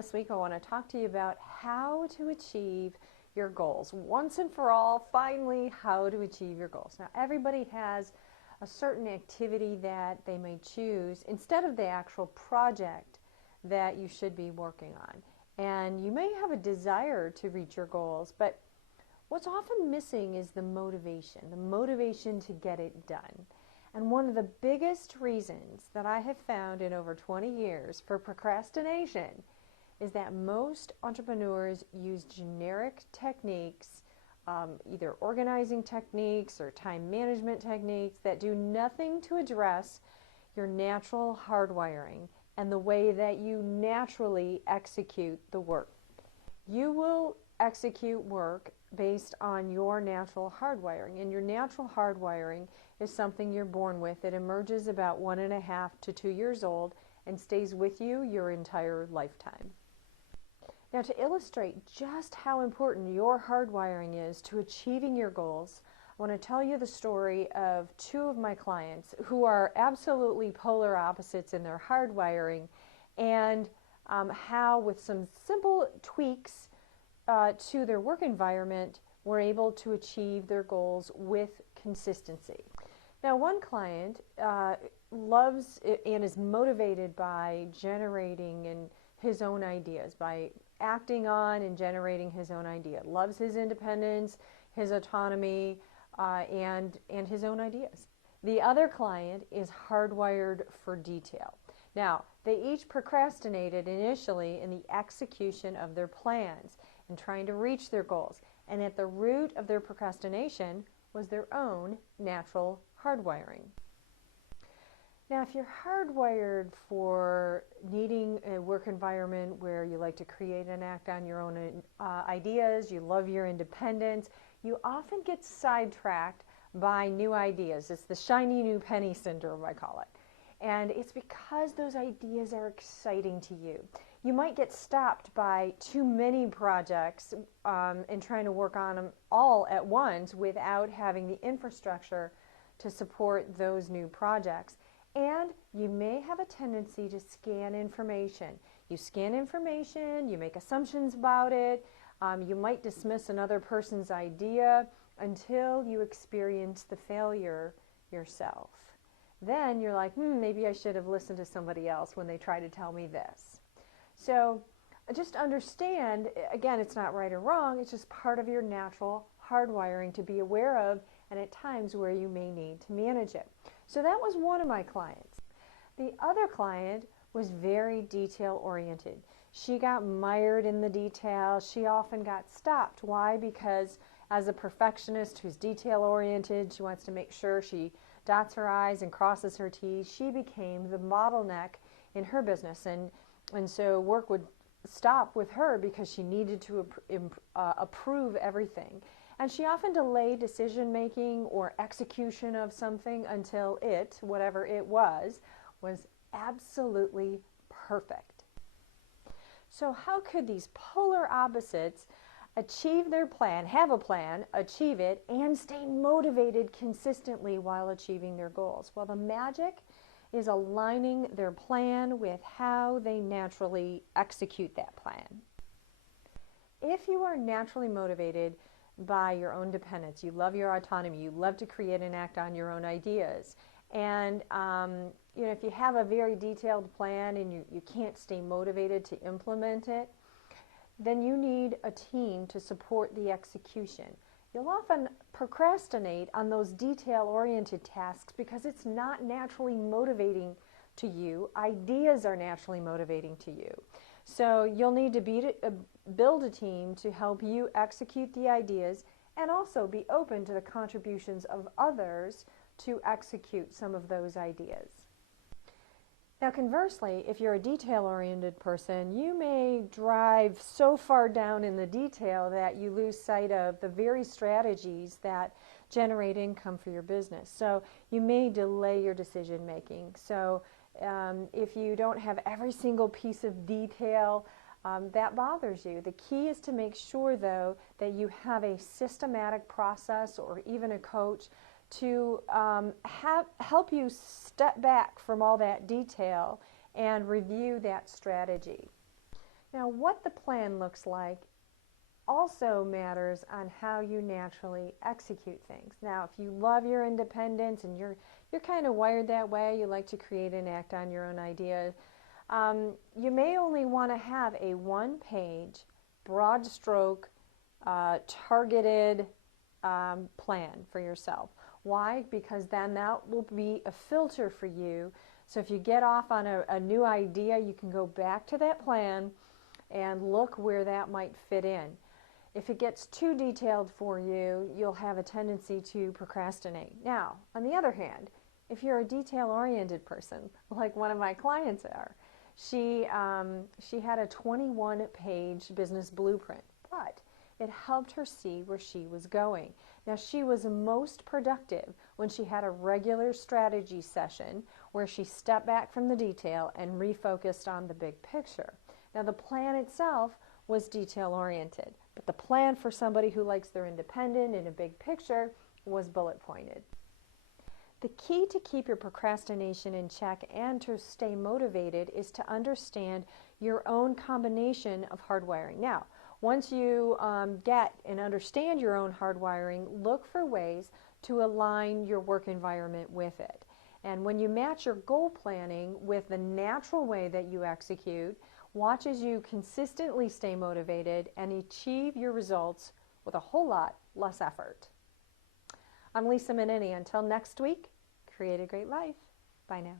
this week I want to talk to you about how to achieve your goals. Once and for all, finally, how to achieve your goals. Now, everybody has a certain activity that they may choose instead of the actual project that you should be working on. And you may have a desire to reach your goals, but what's often missing is the motivation to get it done. And one of the biggest reasons that I have found in over 20 years for procrastination is that most entrepreneurs use generic techniques, either organizing techniques or time management techniques that do nothing to address your natural hardwiring and the way that you naturally execute the work. You will execute work based on your natural hardwiring, and your natural hardwiring is something you're born with. It emerges about 1.5 to 2 years old and stays with you your entire lifetime. Now, to illustrate just how important your hardwiring is to achieving your goals, I want to tell you the story of two of my clients who are absolutely polar opposites in their hardwiring, and how with some simple tweaks to their work environment were able to achieve their goals with consistency. Now, one client loves and is motivated by generating his own ideas, by acting on and generating his own idea. Loves his independence, his autonomy, and his own ideas. The other client is hardwired for detail. Now, they each procrastinated initially in the execution of their plans and trying to reach their goals. And at the root of their procrastination was their own natural hardwiring. Now, if you're hardwired for needing a work environment where you like to create and act on your own ideas, you love your independence, you often get sidetracked by new ideas. It's the shiny new penny syndrome, I call it. And it's because those ideas are exciting to you. You might get stopped by too many projects and trying to work on them all at once without having the infrastructure to support those new projects. And you may have a tendency to scan information. You scan information, you make assumptions about it, you might dismiss another person's idea until you experience the failure yourself. Then you're like, maybe I should have listened to somebody else when they try to tell me this. So just understand, again, it's not right or wrong, it's just part of your natural hardwiring to be aware of, and at times where you may need to manage it. So that was one of my clients. The other client was very detail oriented. She got mired in the detail. She often got stopped. Why? Because as a perfectionist who's detail oriented, she wants to make sure she dots her I's and crosses her T's. She became the bottleneck in her business, and so work would stop with her because she needed to approve everything. And she often delayed decision making or execution of something until it, whatever it was absolutely perfect. So how could these polar opposites achieve their plan, have a plan, achieve it, and stay motivated consistently while achieving their goals? Well, the magic is aligning their plan with how they naturally execute that plan. If you are naturally motivated by your own dependence, you love your autonomy, you love to create and act on your own ideas, and if you have a very detailed plan and you can't stay motivated to implement it, then you need a team to support the execution. You'll often procrastinate on those detail-oriented tasks because it's not naturally motivating to you. Ideas are naturally motivating to you. So you'll need to build a team to help you execute the ideas and also be open to the contributions of others to execute some of those ideas. Now, conversely, if you're a detail-oriented person, you may drive so far down in the detail that you lose sight of the very strategies that generate income for your business. So you may delay your decision making. So if you don't have every single piece of detail, that bothers you. The key is to make sure, though, that you have a systematic process or even a coach to help you step back from all that detail and review that strategy. Now, what the plan looks like also matters on how you naturally execute things. Now, if you love your independence and you're kind of wired that way, you like to create and act on your own ideas, you may only want to have a one-page, broad stroke, targeted plan for yourself. Why? Because then that will be a filter for you. So if you get off on a new idea, you can go back to that plan and look where that might fit in. If it gets too detailed for you, you'll have a tendency to procrastinate. Now, on the other hand, if you're a detail-oriented person, like one of my clients are, she had a 21-page business blueprint, but it helped her see where she was going. Now, she was most productive when she had a regular strategy session where she stepped back from the detail and refocused on the big picture. Now, the plan itself was detail-oriented, but the plan for somebody who likes their independent and a big picture was bullet-pointed. The key to keep your procrastination in check and to stay motivated is to understand your own combination of hardwiring. Now, once you get and understand your own hardwiring, look for ways to align your work environment with it. And when you match your goal planning with the natural way that you execute, watch as you consistently stay motivated and achieve your results with a whole lot less effort. I'm Lisa Minnini. Until next week, create a great life. Bye now.